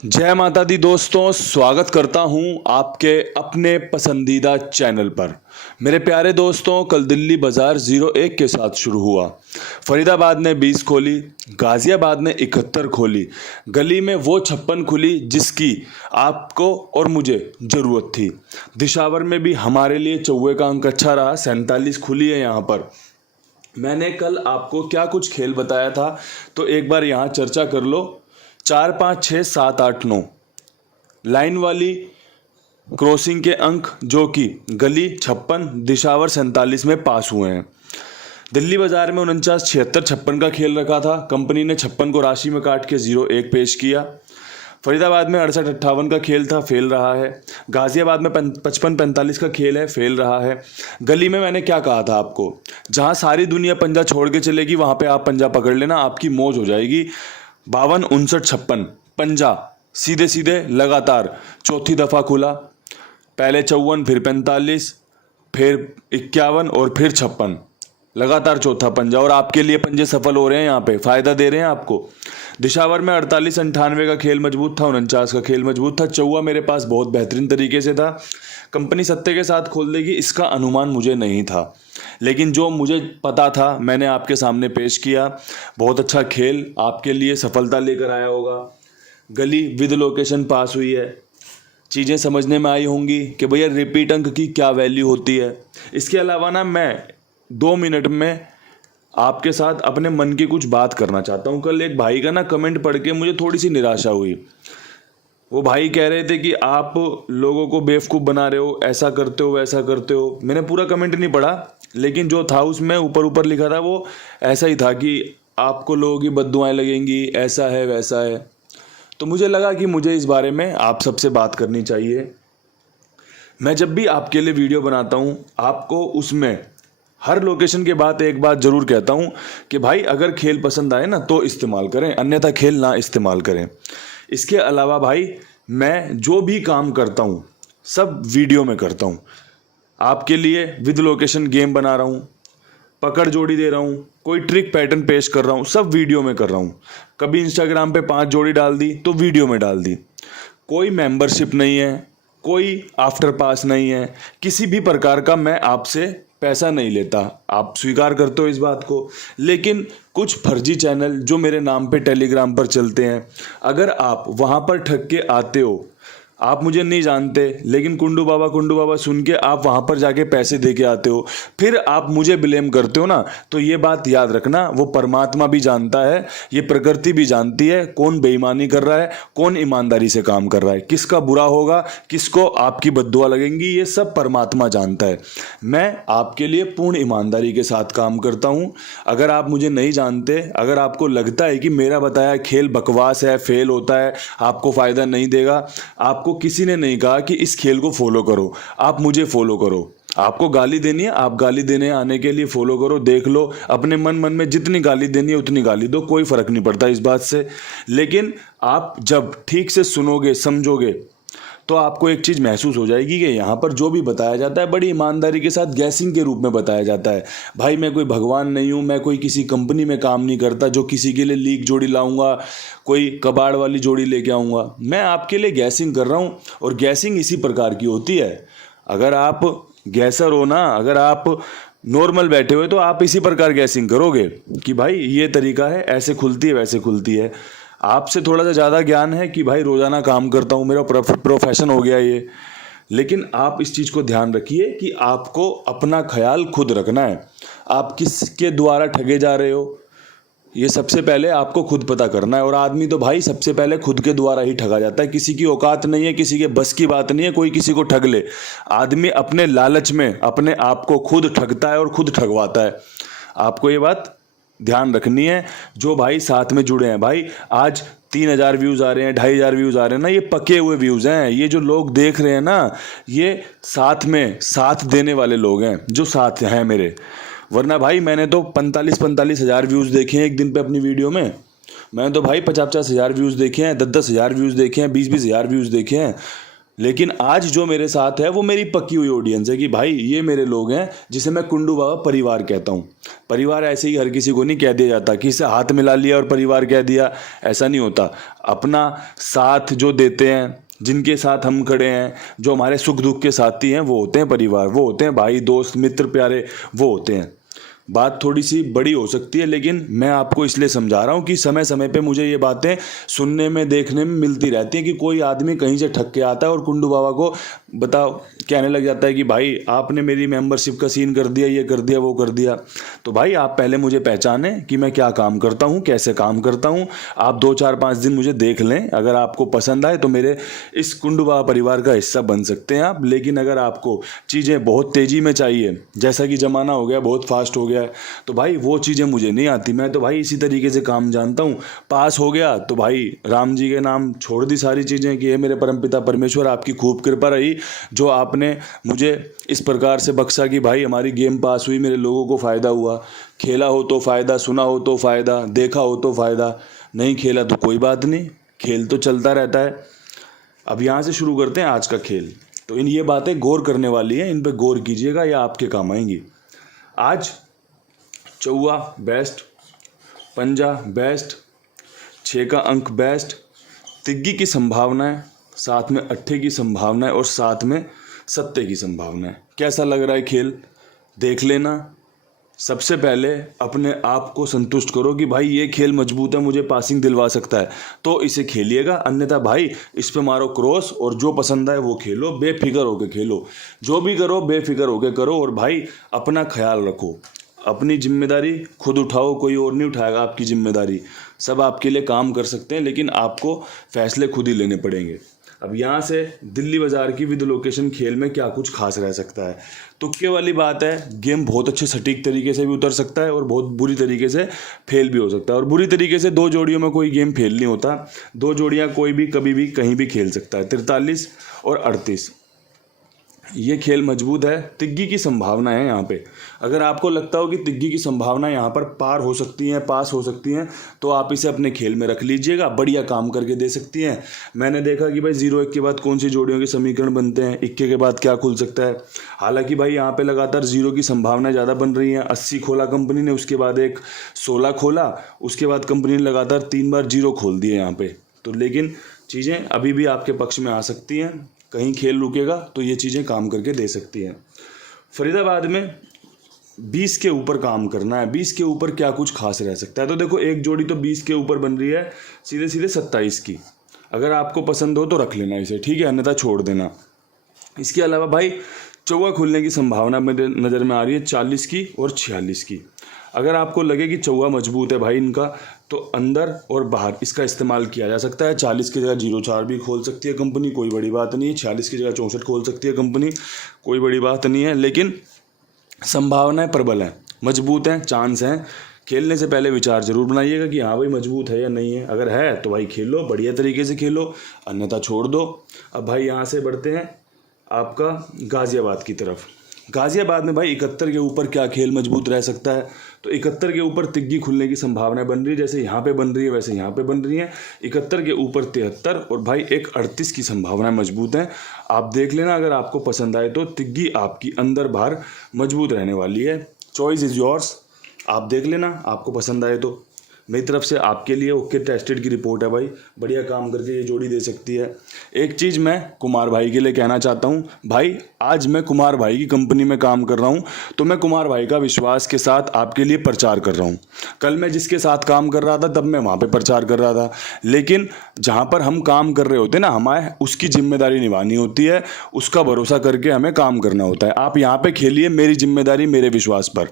जय माता दी दोस्तों, स्वागत करता हूं आपके अपने पसंदीदा चैनल पर। मेरे प्यारे दोस्तों, कल दिल्ली बाजार 01 के साथ शुरू हुआ। फरीदाबाद ने 20 खोली, गाजियाबाद ने 71 खोली, गली में वो 56 खुली जिसकी आपको और मुझे ज़रूरत थी। दिशावर में भी हमारे लिए चौवे का अंक अच्छा रहा, 47 खुली है यहाँ पर। मैंने कल आपको क्या कुछ खेल बताया था तो एक बार यहाँ चर्चा कर लो। 4, 5, 6, 7, 8, 9 लाइन वाली क्रॉसिंग के अंक जो कि गली 56, दिशावर 47 में पास हुए हैं। दिल्ली बाजार में 49, 76, 56 का खेल रखा था। कंपनी ने 56 को राशि में काट के 0-1 पेश किया। फरीदाबाद में 68, 58 का खेल था, फेल रहा है। गाजियाबाद में 55, 45 का खेल है, फेल रहा है। गली में मैंने क्या कहा था आपको, जहां सारी दुनिया पंजा छोड़ के चलेगी वहां पे आप पंजा पकड़ लेना, आपकी मौज हो जाएगी। 52, 59, 56 पंजा सीधे सीधे लगातार चौथी दफा खुला। पहले 54, फिर 45, फिर 51 और फिर 56, लगातार चौथा पंजा। और आपके लिए पंजे सफल हो रहे हैं, यहाँ पे फायदा दे रहे हैं आपको। दिशावर में 48, 98 का खेल मजबूत था, 49 का खेल मजबूत था। चौवा मेरे पास बहुत बेहतरीन तरीके से था। कंपनी सत्ते के साथ खोल देगी इसका अनुमान मुझे नहीं था, लेकिन जो मुझे पता था मैंने आपके सामने पेश किया। बहुत अच्छा खेल आपके लिए सफलता लेकर आया होगा। गली विद लोकेशन पास हुई है, चीज़ें समझने में आई होंगी कि भैया रिपीट अंक की क्या वैल्यू होती है। इसके अलावा ना मैं 2 मिनट में आपके साथ अपने मन की कुछ बात करना चाहता हूँ। कल एक भाई का ना कमेंट पढ़ के मुझे थोड़ी सी निराशा हुई। वो भाई कह रहे थे कि आप लोगों को बेवकूफ़ बना रहे हो, ऐसा करते हो वैसा करते हो। मैंने पूरा कमेंट नहीं पढ़ा, लेकिन जो था उसमें ऊपर ऊपर लिखा था वो ऐसा ही था कि आपको लोगों की बद्दुआएं लगेंगी, ऐसा है वैसा है। तो मुझे लगा कि मुझे इस बारे में आप सबसे बात करनी चाहिए। मैं जब भी आपके लिए वीडियो बनाता हूँ आपको उसमें हर लोकेशन के बाद एक बात ज़रूर कहता हूँ कि भाई अगर खेल पसंद आए ना तो इस्तेमाल करें, अन्यथा खेल ना इस्तेमाल करें। इसके अलावा भाई मैं जो भी काम करता हूँ सब वीडियो में करता हूँ। आपके लिए विद लोकेशन गेम बना रहा हूँ, पकड़ जोड़ी दे रहा हूँ, कोई ट्रिक पैटर्न पेश कर रहा हूँ, सब वीडियो में कर रहा हूँ। कभी इंस्टाग्राम पे 5 जोड़ी डाल दी तो वीडियो में डाल दी। कोई मेंबरशिप नहीं है, कोई आफ्टर पास नहीं है, किसी भी प्रकार का मैं आपसे पैसा नहीं लेता। आप स्वीकार करते हो इस बात को। लेकिन कुछ फर्जी चैनल जो मेरे नाम पे टेलीग्राम पर चलते हैं, अगर आप वहाँ पर ठग के आते हो, आप मुझे नहीं जानते लेकिन कुंडू बाबा सुन के आप वहाँ पर जाके पैसे दे के आते हो, फिर आप मुझे ब्लेम करते हो ना, तो ये बात याद रखना, वो परमात्मा भी जानता है, ये प्रकृति भी जानती है कौन बेईमानी कर रहा है, कौन ईमानदारी से काम कर रहा है, किसका बुरा होगा, किसको आपकी बद्दुआ लगेंगी, ये सब परमात्मा जानता है। मैं आपके लिए पूर्ण ईमानदारी के साथ काम करता हूँ। अगर आप मुझे नहीं जानते, अगर आपको लगता है कि मेरा बताया खेल बकवास है, फेल होता है, आपको फ़ायदा नहीं देगा, आपको किसी ने नहीं कहा कि इस खेल को फॉलो करो, आप मुझे फॉलो करो। आपको गाली देनी है, आप गाली देने आने के लिए फॉलो करो, देख लो अपने मन मन में जितनी गाली देनी है उतनी गाली दो, कोई फर्क नहीं पड़ता इस बात से। लेकिन आप जब ठीक से सुनोगे, समझोगे, तो आपको एक चीज़ महसूस हो जाएगी कि यहाँ पर जो भी बताया जाता है बड़ी ईमानदारी के साथ गैसिंग के रूप में बताया जाता है। भाई मैं कोई भगवान नहीं हूँ, मैं कोई किसी कंपनी में काम नहीं करता जो किसी के लिए लीक जोड़ी लाऊंगा, कोई कबाड़ वाली जोड़ी लेके आऊँगा। मैं आपके लिए गैसिंग कर रहा हूँ और गैसिंग इसी प्रकार की होती है। अगर आप गैसर हो ना, अगर आप नॉर्मल बैठे हुए तो आप इसी प्रकार गैसिंग करोगे कि भाई ये तरीका है, ऐसे खुलती है वैसे खुलती है। आपसे थोड़ा सा ज़्यादा ज्ञान है कि भाई रोज़ाना काम करता हूँ, मेरा प्रोफेशन हो गया ये। लेकिन आप इस चीज़ को ध्यान रखिए कि आपको अपना ख्याल खुद रखना है। आप किसके द्वारा ठगे जा रहे हो ये सबसे पहले आपको खुद पता करना है। और आदमी तो भाई सबसे पहले खुद के द्वारा ही ठगा जाता है। किसी की औकात नहीं है, किसी के बस की बात नहीं है कोई किसी को ठग ले। आदमी अपने लालच में अपने आप को खुद ठगता है और खुद ठगवाता है। आपको ये बात ध्यान रखनी है। जो भाई साथ में जुड़े हैं, भाई आज 3000 व्यूज़ आ रहे हैं, 2500 व्यूज़ आ रहे हैं ना, ये पके हुए व्यूज़ हैं। ये जो लोग देख रहे हैं ना, ये साथ में साथ देने वाले लोग हैं जो साथ हैं मेरे। वरना भाई मैंने तो 45 हज़ार व्यूज़ देखे हैं एक दिन पे अपनी वीडियो में। मैंने तो भाई 50 हज़ार व्यूज़ देखे हैं, 10 हज़ार व्यूज़ देखे हैं, 20 हज़ार व्यूज़ देखे हैं। लेकिन आज जो मेरे साथ है वो मेरी पक्की हुई ऑडियंस है कि भाई ये मेरे लोग हैं जिसे मैं कुंडू बाबा परिवार कहता हूँ। परिवार ऐसे ही हर किसी को नहीं कह दिया जाता कि इसे हाथ मिला लिया और परिवार कह दिया, ऐसा नहीं होता। अपना साथ जो देते हैं, जिनके साथ हम खड़े हैं, जो हमारे सुख दुख के साथी हैं, वो होते हैं परिवार, वो होते हैं भाई दोस्त मित्र प्यारे, वो होते हैं। बात थोड़ी सी बड़ी हो सकती है, लेकिन मैं आपको इसलिए समझा रहा हूँ कि समय समय पे मुझे ये बातें सुनने में देखने में मिलती रहती हैं कि कोई आदमी कहीं से ठग के आता है और कुंडू बाबा को बताओ कहने लग जाता है कि भाई आपने मेरी मेंबरशिप का सीन कर दिया, ये कर दिया, वो कर दिया। तो भाई आप पहले मुझे पहचानें कि मैं क्या काम करता हूँ, कैसे काम करता हूँ। आप 2-4-5 दिन मुझे देख लें, अगर आपको पसंद आए तो मेरे इस कुंडू बाबा परिवार का हिस्सा बन सकते हैं आप। लेकिन अगर आपको चीज़ें बहुत तेज़ी में चाहिए, जैसा कि ज़माना हो गया, बहुत फास्ट हो गया, तो भाई वो चीज़ें मुझे नहीं आती। मैं तो भाई इसी तरीके से काम जानता हूँ। पास हो गया तो भाई राम जी के नाम छोड़ दी सारी चीज़ें कि ये मेरे परमपिता परमेश्वर आपकी खूब कृपा रही जो आपने मुझे इस प्रकार से बख्शा कि भाई हमारी गेम पास हुई, मेरे लोगों को फ़ायदा हुआ। खेला हो तो फ़ायदा, सुना हो तो फ़ायदा, देखा हो तो फ़ायदा, नहीं खेला तो कोई बात नहीं, खेल तो चलता रहता है। अब यहाँ से शुरू करते हैं आज का खेल। तो ये बातें गौर करने वाली हैं, इन पर गौर कीजिएगा, या आपके काम आएंगी। आज चौवा बेस्ट, पंजा बेस्ट, 6 का अंक बेस्ट, तिग्गी की संभावनाएं, साथ में अट्ठे की संभावनाएं और साथ में सत्ते की संभावनाएं। कैसा लग रहा है खेल, देख लेना। सबसे पहले अपने आप को संतुष्ट करो कि भाई ये खेल मजबूत है, मुझे पासिंग दिलवा सकता है, तो इसे खेलिएगा। अन्यथा भाई इस पे मारो क्रॉस और जो पसंद आए वो खेलो, बेफिक्र होके खेलो। जो भी करो बेफिक्र होके करो। और भाई अपना ख्याल रखो, अपनी जिम्मेदारी खुद उठाओ, कोई और नहीं उठाएगा आपकी जिम्मेदारी। सब आपके लिए काम कर सकते हैं, लेकिन आपको फैसले खुद ही लेने पड़ेंगे। अब यहाँ से दिल्ली बाजार की विद लोकेशन खेल में क्या कुछ खास रह सकता है। तुक्के वाली बात है, गेम बहुत अच्छे सटीक तरीके से भी उतर सकता है और बहुत बुरी तरीके से फेल भी हो सकता है। और बुरी तरीके से 2 जोड़ियों में कोई गेम फेल नहीं होता। 2 जोड़ियाँ कोई भी कभी भी कहीं भी खेल सकता है। 43 और 38 ये खेल मजबूत है। तिग्गी की संभावना है यहाँ पे। अगर आपको लगता हो कि तिग्गी की संभावना यहाँ पर पार हो सकती हैं, पास हो सकती हैं, तो आप इसे अपने खेल में रख लीजिएगा, बढ़िया काम करके दे सकती हैं। मैंने देखा कि भाई 0-1 के बाद कौन सी जोड़ियों के समीकरण बनते हैं, इक्के के बाद क्या खुल सकता है। हालांकि भाई यहाँ पे लगातार 0 की संभावना ज़्यादा बन रही है। 80 खोला कंपनी ने, उसके बाद एक 16 खोला, उसके बाद कंपनी ने लगातार 3 बार 0 खोल दिए यहाँ पे। तो लेकिन चीज़ें अभी भी आपके पक्ष में आ सकती हैं। कहीं खेल रुकेगा तो ये चीज़ें काम करके दे सकती हैं। फरीदाबाद में 20 के ऊपर काम करना है। 20 के ऊपर क्या कुछ खास रह सकता है, तो देखो एक जोड़ी तो 20 के ऊपर बन रही है, सीधे सीधे 27 की। अगर आपको पसंद हो तो रख लेना इसे, ठीक है, अन्यथा छोड़ देना। इसके अलावा भाई चौवा खुलने की संभावना मेरे नज़र में आ रही है 40 की और 46 की। अगर आपको लगे कि चौवा मजबूत है भाई इनका, तो अंदर और बाहर इसका इस्तेमाल किया जा सकता है। 40 की जगह 04 भी खोल सकती है कंपनी, कोई बड़ी बात नहीं है। 46 की जगह 64 खोल सकती है कंपनी, कोई बड़ी बात नहीं है। लेकिन संभावनाएं प्रबल हैं, मजबूत हैं, चांस हैं। खेलने से पहले विचार जरूर बनाइएगा कि हाँ भाई मजबूत है या नहीं है। अगर है तो भाई खेलो, बढ़िया तरीके से खेलो, अन्यथा छोड़ दो। अब भाई यहाँ से बढ़ते हैं आपका गाज़ियाबाद की तरफ। गाज़ियाबाद में भाई 71 के ऊपर क्या खेल मजबूत रह सकता है, तो 71 के ऊपर तिग्गी खुलने की संभावना बन रही है। जैसे यहाँ पे बन रही है वैसे यहाँ पे बन रही है। 71 के ऊपर 73 और भाई एक 38 की संभावना मजबूत है। आप देख लेना, अगर आपको पसंद आए तो तिग्गी आपकी अंदर बाहर मजबूत रहने वाली है। चॉइस इज़ योर्स, आप देख लेना, आपको पसंद आए तो। मेरी तरफ से आपके लिए ओके टेस्टेड की रिपोर्ट है भाई, बढ़िया काम करके ये जोड़ी दे सकती है। एक चीज़ मैं कुमार भाई के लिए कहना चाहता हूँ, भाई आज मैं कुमार भाई की कंपनी में काम कर रहा हूँ, तो मैं कुमार भाई का विश्वास के साथ आपके लिए प्रचार कर रहा हूँ। कल मैं जिसके साथ काम कर रहा था तब मैं वहाँ पे प्रचार कर रहा था, लेकिन जहाँ पर हम काम कर रहे होते ना, हमें उसकी जिम्मेदारी निभानी होती है, उसका भरोसा करके हमें काम करना होता है। आप यहाँ पे खेलिए मेरी जिम्मेदारी, मेरे विश्वास पर।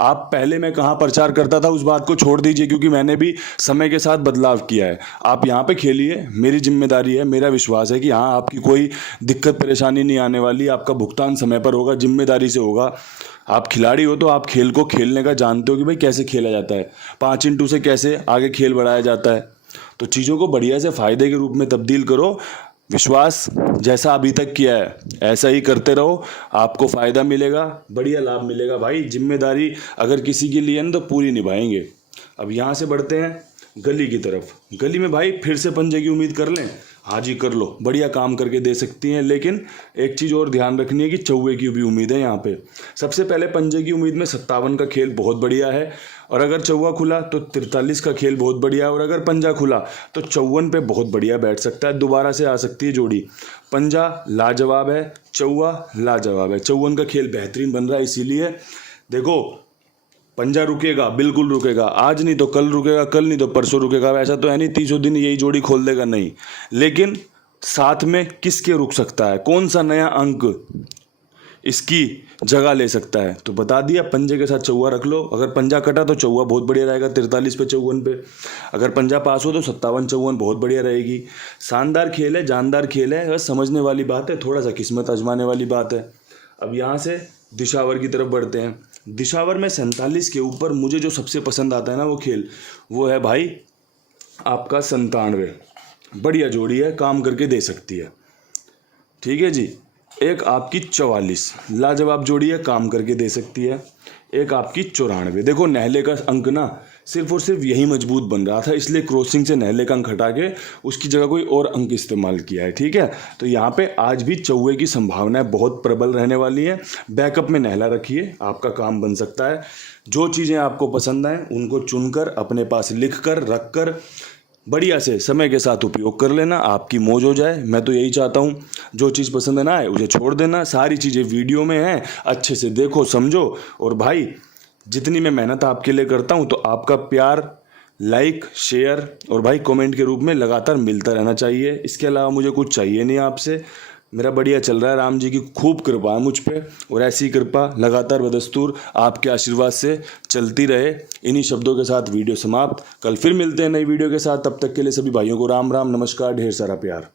आप पहले मैं कहाँ प्रचार करता था उस बात को छोड़ दीजिए, क्योंकि मैंने भी समय के साथ बदलाव किया है। आप यहाँ पे खेलिए, मेरी जिम्मेदारी है, मेरा विश्वास है कि हाँ आपकी कोई दिक्कत परेशानी नहीं आने वाली, आपका भुगतान समय पर होगा, जिम्मेदारी से होगा। आप खिलाड़ी हो तो आप खेल को खेलने का जानते हो कि भाई कैसे खेला जाता है, 5x से कैसे आगे खेल बढ़ाया जाता है। तो चीज़ों को बढ़िया से फ़ायदे के रूप में तब्दील करो। विश्वास जैसा अभी तक किया है ऐसा ही करते रहो, आपको फ़ायदा मिलेगा, बढ़िया लाभ मिलेगा। भाई जिम्मेदारी अगर किसी की लिए ना तो पूरी निभाएंगे। अब यहाँ से बढ़ते हैं गली की तरफ। गली में भाई फिर से पंजे की उम्मीद कर लें। हाजी कर लो, बढ़िया काम करके दे सकती हैं। लेकिन एक चीज़ और ध्यान रखनी है कि चौवे की भी उम्मीद है यहाँ पे। सबसे पहले पंजे की उम्मीद में 57 का खेल बहुत बढ़िया है, और अगर चौवा खुला तो 43 का खेल बहुत बढ़िया है, और अगर पंजा खुला तो 54 पे बहुत बढ़िया बैठ सकता है, दोबारा से आ सकती है जोड़ी। पंजा लाजवाब है, चौवा लाजवाब है, 54 का खेल बेहतरीन बन रहा है। इसीलिए देखो, पंजा रुकेगा, बिल्कुल रुकेगा, आज नहीं तो कल रुकेगा, कल नहीं तो परसों रुकेगा। ऐसा तो है नहीं 30 दिन यही जोड़ी खोल देगा, नहीं। लेकिन साथ में किसके रुक सकता है, कौन सा नया अंक इसकी जगह ले सकता है, तो बता दिया, पंजे के साथ चौवा रख लो। अगर पंजा कटा तो चौवा बहुत बढ़िया रहेगा 43 पे 54 पे। अगर पंजा पास हो तो 57 54 बहुत बढ़िया रहेगी। शानदार खेल है, जानदार खेल है, बस समझने वाली बात है, थोड़ा सा किस्मत आजमाने वाली बात है। अब यहाँ से दिशावर की तरफ बढ़ते हैं। दिशावर में 47 के ऊपर मुझे जो सबसे पसंद आता है ना वो खेल, वो है भाई आपका 97। बढ़िया जोड़ी है, काम करके दे सकती है। ठीक है जी। एक आपकी 44 लाजवाब जोड़ी है, काम करके दे सकती है। एक आपकी 94। देखो नहले का अंक ना सिर्फ और सिर्फ यही मजबूत बन रहा था, इसलिए क्रॉसिंग से नहले का अंक हटा के उसकी जगह कोई और अंक इस्तेमाल किया है। ठीक है, तो यहाँ पे आज भी चौवे की संभावनाएं बहुत प्रबल रहने वाली है। बैकअप में नहला रखिए, आपका काम बन सकता है। जो चीज़ें आपको पसंद आएँ उनको चुनकर अपने पास लिख कर रख कर बढ़िया से समय के साथ उपयोग कर लेना, आपकी मौज हो जाए। मैं तो यही चाहता हूँ, जो चीज़ पसंद ना आए उसे छोड़ देना। सारी चीज़ें वीडियो में हैं, अच्छे से देखो समझो। और भाई जितनी मैं मेहनत आपके लिए करता हूँ, तो आपका प्यार, लाइक, शेयर और भाई कमेंट के रूप में लगातार मिलता रहना चाहिए। इसके अलावा मुझे कुछ चाहिए नहीं आपसे। मेरा बढ़िया चल रहा है, राम जी की खूब कृपा है मुझ पे, और ऐसी कृपा लगातार बदस्तूर आपके आशीर्वाद से चलती रहे। इन्हीं शब्दों के साथ वीडियो समाप्त। कल फिर मिलते हैं नई वीडियो के साथ। तब तक के लिए सभी भाइयों को राम राम, नमस्कार, ढेर सारा प्यार।